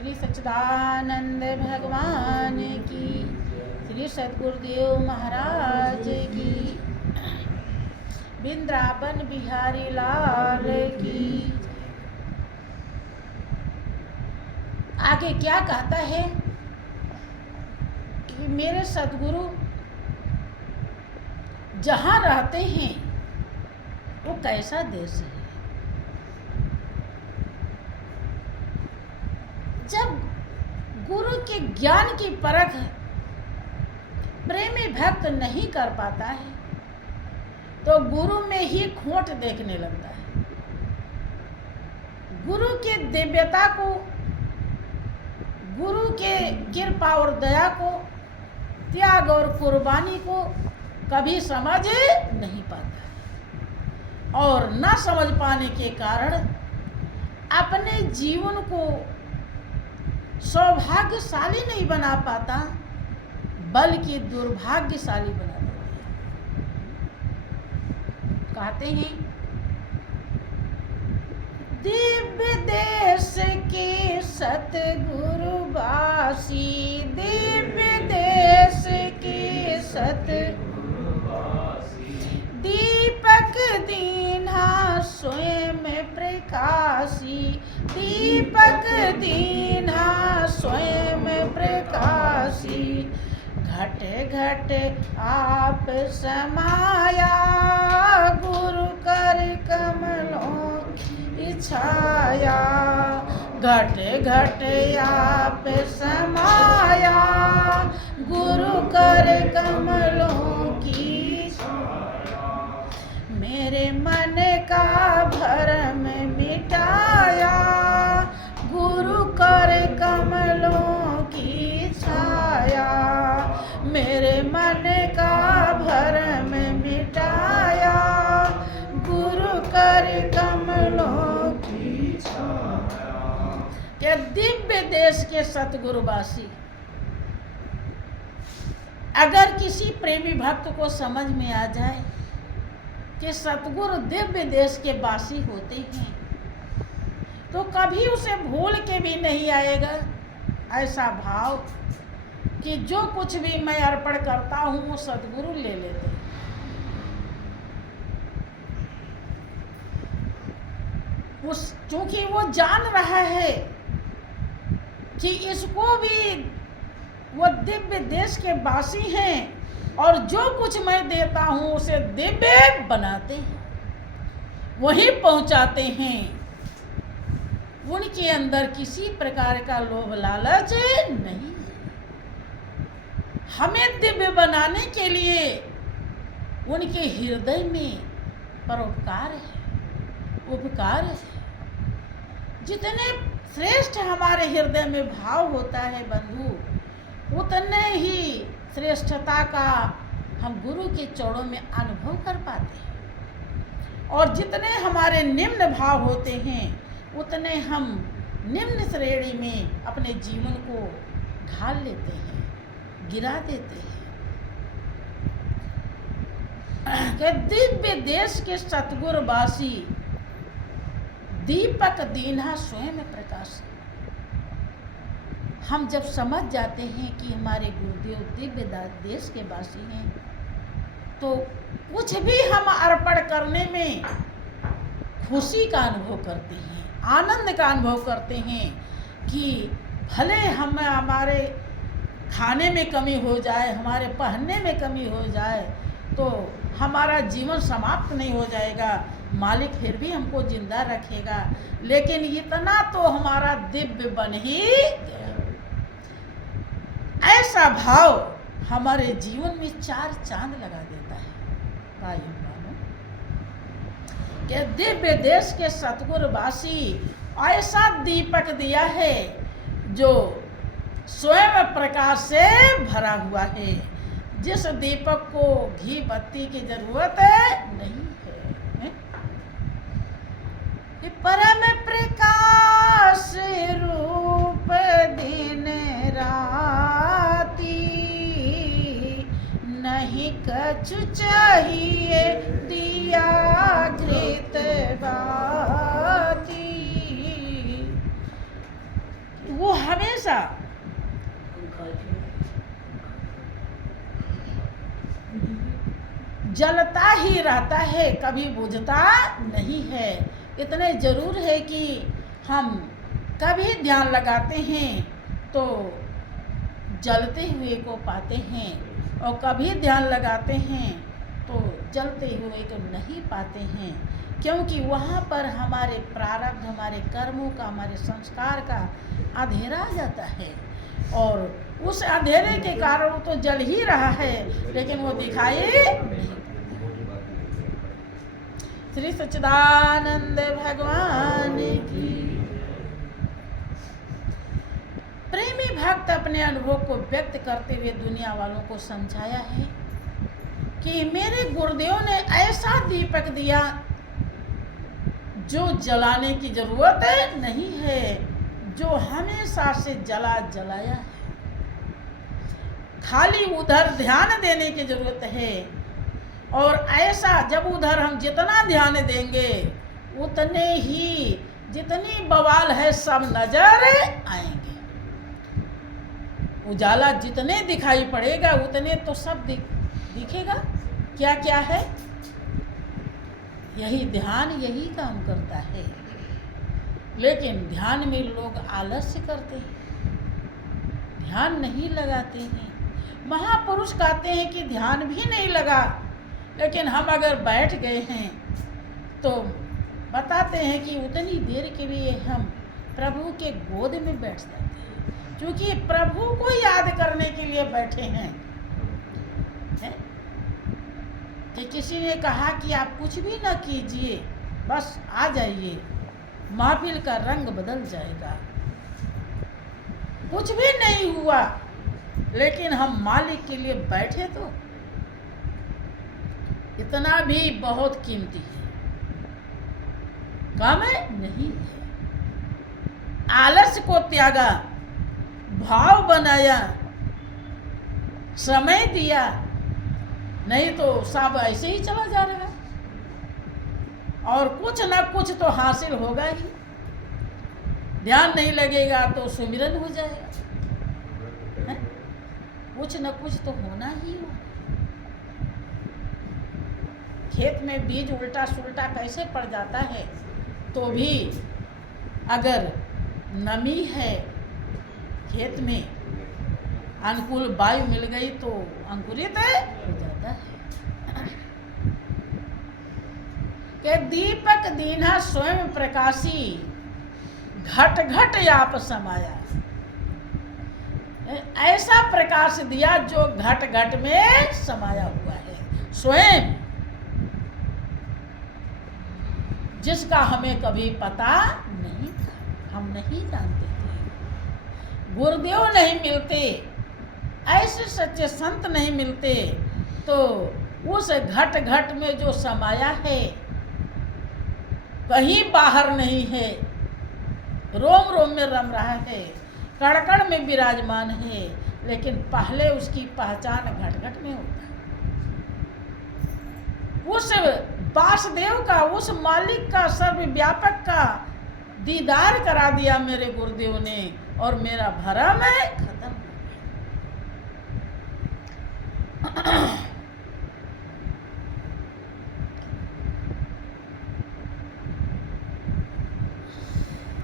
श्री सच्चिदानंद भगवान की, श्री सद्गुरुदेव महाराज की, वृंदावन बिहारी लाल की। आगे क्या कहता है कि मेरे सद्गुरु जहाँ रहते हैं वो कैसा देश है। जब गुरु के ज्ञान की परख प्रेमी भक्त नहीं कर पाता है तो गुरु में ही खोट देखने लगता है। गुरु के दिव्यता को, गुरु के कृपा और दया को, त्याग और कुर्बानी को कभी समझ नहीं पाता और न समझ पाने के कारण अपने जीवन को सौभाग्यशाली नहीं बना पाता बल्कि दुर्भाग्यशाली बना देता है। कहते हैं दिव्य देश के सतगुरु वासी, दिव्य देश के सतगुरु वासी, दीपक दीन्हा स्वयं प्रकाशी, दीपक दीन्हा स्वयं प्रकाशी, घट घट आप समाया गुरु कर कमलों की छाया, घट घट आप समाया गुरु कर कमलों की छाया, मेरे मन का भरम मिटाया गुरु कर कमलों की छाया, मेरे मन का भरम मिटाया गुरु कर कमलों की छाया। क्या दिव्य देश के सतगुरुवासी, अगर किसी प्रेमी भक्त को समझ में आ जाए कि सतगुरु दिव्य देश के वासी होते हैं तो कभी उसे भूल के भी नहीं आएगा ऐसा भाव कि जो कुछ भी मैं अर्पण करता हूँ वो सतगुरु ले लेते हैं। क्योंकि वो जान रहा है कि इसको भी वो दिव्य देश के वासी हैं और जो कुछ मैं देता हूँ उसे दिव्य बनाते हैं, वहीं पहुँचाते हैं। उनके अंदर किसी प्रकार का लोभ लालच नहीं है। हमें दिव्य बनाने के लिए उनके हृदय में परोपकार है, उपकार है। जितने श्रेष्ठ हमारे हृदय में भाव होता है बंधु, उतने ही श्रेष्ठता का हम गुरु के चरणों में अनुभव कर पाते हैं और जितने हमारे निम्न भाव होते हैं उतने हम निम्न श्रेणी में अपने जीवन को ढाल लेते हैं, गिरा देते हैं। कि दिव्य देश के सतगुरुवासी, दीपक दीन्हा स्वयं प्रकाश। हम जब समझ जाते हैं कि हमारे गुरुदेव दिव्य देश के वासी हैं तो कुछ भी हम अर्पण करने में खुशी का अनुभव करते हैं, आनंद का अनुभव करते हैं कि भले हमारे खाने में कमी हो जाए, हमारे पहनने में कमी हो जाए तो हमारा जीवन समाप्त नहीं हो जाएगा, मालिक फिर भी हमको जिंदा रखेगा, लेकिन इतना तो हमारा दिव्य बन ही गया। ऐसा भाव हमारे जीवन में चार चांद लगा देता है। भाइयों बहनों, कि दिव्य देश के सतगुरुवासी ऐसा दीपक दिया है जो स्वयं प्रकाश से भरा हुआ है, जिस दीपक को घी बत्ती की जरूरत नहीं है। ये परम प्रकाश रूप दिन राती, नहीं कछु चाहिए दिया घृत बाती। वो हम हमेशा जलता ही रहता है, कभी बुझता नहीं है। इतने जरूर है कि हम कभी ध्यान लगाते हैं तो जलते हुए को पाते हैं, और कभी ध्यान लगाते हैं तो जलते हुए को नहीं पाते हैं, क्योंकि वहाँ पर हमारे प्रारब्ध, हमारे कर्मों का, हमारे संस्कार का अंधेरा आ जाता है, और उस अंधेरे के कारण वो तो जल ही रहा है लेकिन वो दिखाई नहीं। श्री सच्चिदानंद भगवान की। प्रेमी भक्त अपने अनुभव को व्यक्त करते हुए दुनिया वालों को समझाया है कि मेरे गुरुदेव ने ऐसा दीपक दिया जो जलाने की जरूरत नहीं है, जो हमेशा से जलाया है। खाली उधर ध्यान देने की जरूरत है, और ऐसा जब उधर हम जितना ध्यान देंगे उतने ही जितनी बवाल है सब नजर आएंगे। उजाला जितने दिखाई पड़ेगा उतने तो सब दिखेगा क्या क्या है। यही ध्यान यही काम करता है, लेकिन ध्यान में लोग आलस्य करते हैं, ध्यान नहीं लगाते हैं। महापुरुष कहते हैं कि ध्यान भी नहीं लगा, लेकिन हम अगर बैठ गए हैं तो बताते हैं कि उतनी देर के लिए हम प्रभु के गोद में बैठ जाते हैं, क्योंकि प्रभु को याद करने के लिए बैठे हैं। कि किसी ने कहा कि आप कुछ भी ना कीजिए, बस आ जाइए, महफिल का रंग बदल जाएगा। कुछ भी नहीं हुआ, लेकिन हम मालिक के लिए बैठे तो इतना भी बहुत कीमती है, कम नहीं है। आलस्य को त्यागा, भाव बनाया, समय दिया, नहीं तो सब ऐसे ही चला जा रहा है, और कुछ ना कुछ तो हासिल होगा ही। ध्यान नहीं लगेगा तो सुमिरन हो जाएगा, है? कुछ न कुछ तो होना ही हो। खेत में बीज उल्टा सुल्टा कैसे पड़ जाता है, तो भी अगर नमी है खेत में, अनुकूल वायु मिल गई तो अंकुरित हो जाता है। कि दीपक दीना स्वयं प्रकाशी, घट घट आप समाया। ऐसा प्रकाश दिया जो घट घट में समाया हुआ है स्वयं, जिसका हमें कभी पता नहीं था, हम नहीं जानते थे। गुरुदेव नहीं मिलते, ऐसे सच्चे संत नहीं मिलते, तो उस घट घट में जो समाया है कहीं बाहर नहीं है, रोम रोम में रम रहा है, कण कण में विराजमान है, लेकिन पहले उसकी पहचान घट घट में होता है। उस वासुदेव का, उस मालिक का, सर्वव्यापक का दीदार करा दिया मेरे गुरुदेव ने, और मेरा भरम खत्म हो गया।